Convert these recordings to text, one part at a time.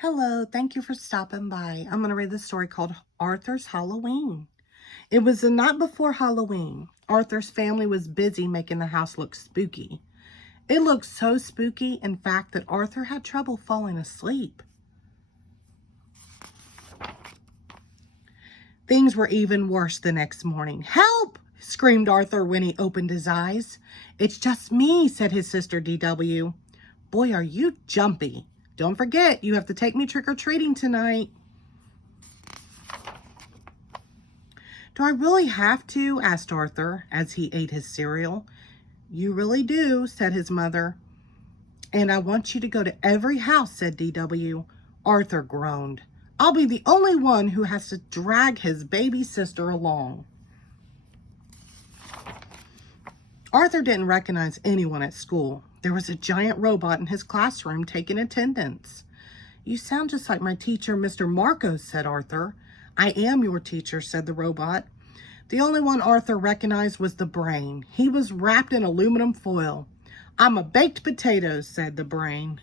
Hello, thank you for stopping by. I'm going to read the story called Arthur's Halloween. It was the night before Halloween. Arthur's family was busy making the house look spooky. It looked so spooky, in fact, that Arthur had trouble falling asleep. Things were even worse the next morning. "Help!" screamed Arthur when he opened his eyes. "It's just me," said his sister DW. "Boy, are you jumpy. Don't forget, you have to take me trick-or-treating tonight." "Do I really have to?" asked Arthur as he ate his cereal. "You really do," said his mother. "And I want you to go to every house," said DW. Arthur groaned. "I'll be the only one who has to drag his baby sister along." Arthur didn't recognize anyone at school. There was a giant robot in his classroom taking attendance. "You sound just like my teacher, Mr. Marcos," said Arthur. "I am your teacher," said the robot. The only one Arthur recognized was the brain. He was wrapped in aluminum foil. "I'm a baked potato," said the brain.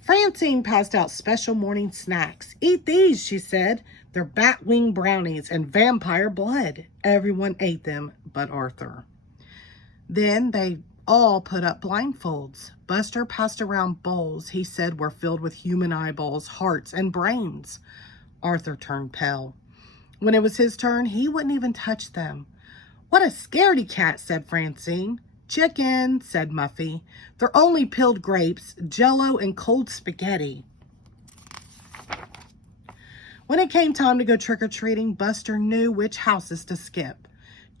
Francine passed out special morning snacks. "Eat these," she said. "They're bat wing brownies and vampire blood." Everyone ate them but Arthur. Then they all put up blindfolds. Buster passed around bowls he said were filled with human eyeballs, hearts, and brains. Arthur turned pale. When it was his turn, he wouldn't even touch them. "What a scaredy cat," said Francine. "Chicken," said Muffy. "They're only peeled grapes, jello, and cold spaghetti." When it came time to go trick-or-treating, Buster knew which houses to skip.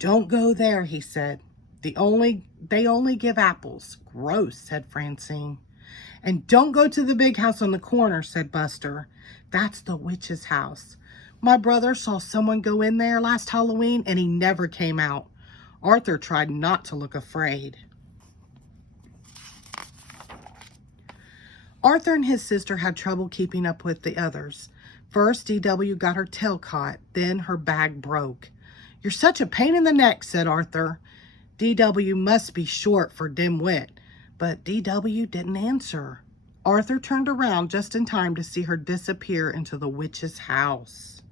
"Don't go there," he said. They only give apples." "Gross," said Francine. "And don't go to the big house on the corner," said Buster. "That's the witch's house. My brother saw someone go in there last Halloween and he never came out." Arthur tried not to look afraid. Arthur and his sister had trouble keeping up with the others. First, DW got her tail caught, then her bag broke. "You're such a pain in the neck," said Arthur. DW must be short for dimwit, but DW didn't answer. Arthur turned around just in time to see her disappear into the witch's house.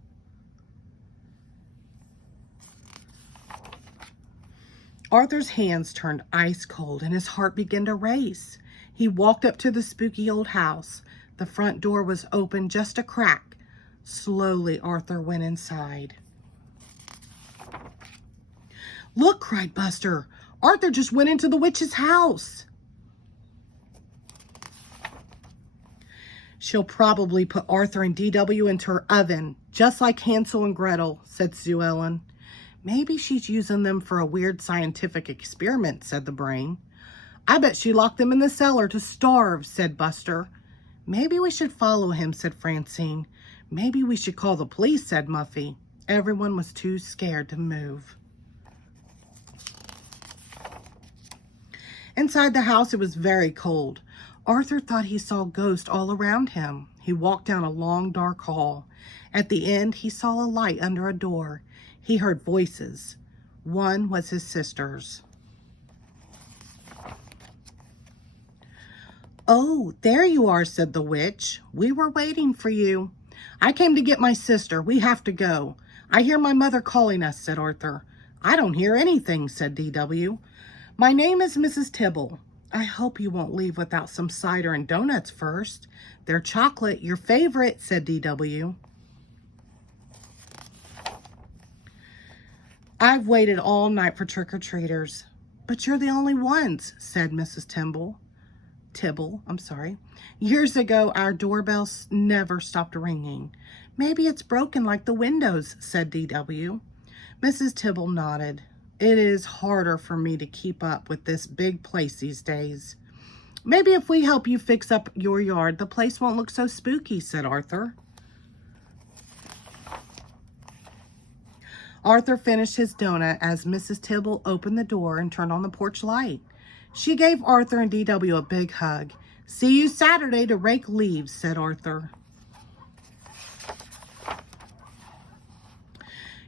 Arthur's hands turned ice cold and his heart began to race. He walked up to the spooky old house. The front door was open just a crack. Slowly, Arthur went inside. "Look," cried Buster. "Arthur just went into the witch's house." "She'll probably put Arthur and DW into her oven, just like Hansel and Gretel," said Sue Ellen. "Maybe she's using them for a weird scientific experiment," said the brain. "I bet she locked them in the cellar to starve," said Buster. "Maybe we should follow him," said Francine. "Maybe we should call the police," said Muffy. Everyone was too scared to move. Inside the house, it was very cold. Arthur thought he saw ghosts all around him. He walked down a long, dark hall. At the end, he saw a light under a door. He heard voices. One was his sister's. "Oh, there you are," said the witch. "We were waiting for you." "I came to get my sister. We have to go." "I hear my mother calling us," said Arthur. "I don't hear anything," said DW. "My name is Mrs. Tibble. I hope you won't leave without some cider and donuts first. They're chocolate, your favorite," said DW. "I've waited all night for trick-or-treaters." "But you're the only ones," said Mrs. Tibble. "Years ago, our doorbell never stopped ringing." "Maybe it's broken like the windows," said DW. Mrs. Tibble nodded. "It is harder for me to keep up with this big place these days." "Maybe if we help you fix up your yard, the place won't look so spooky," said Arthur. Arthur finished his donut as Mrs. Tibble opened the door and turned on the porch light. She gave Arthur and DW a big hug. "See you Saturday to rake leaves," said Arthur.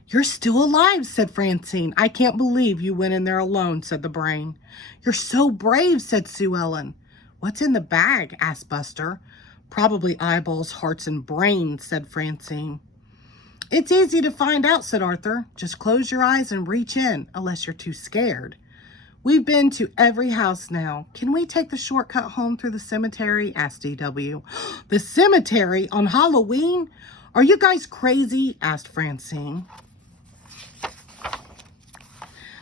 "You're still alive," said Francine. "I can't believe you went in there alone," said the brain. "You're so brave," said Sue Ellen. What's in the bag? Asked Buster. Probably eyeballs, hearts, and brains, said Francine. It's easy to find out, said Arthur. Just close your eyes and reach in, unless you're too scared. We've been to every house now. Can we take the shortcut home through the cemetery? Asked D.W. The cemetery on Halloween? Are you guys crazy? Asked Francine.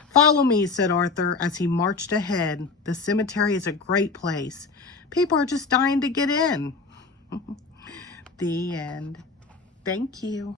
Follow me, said Arthur as he marched ahead. The cemetery is a great place. People are just dying to get in. The end. Thank you.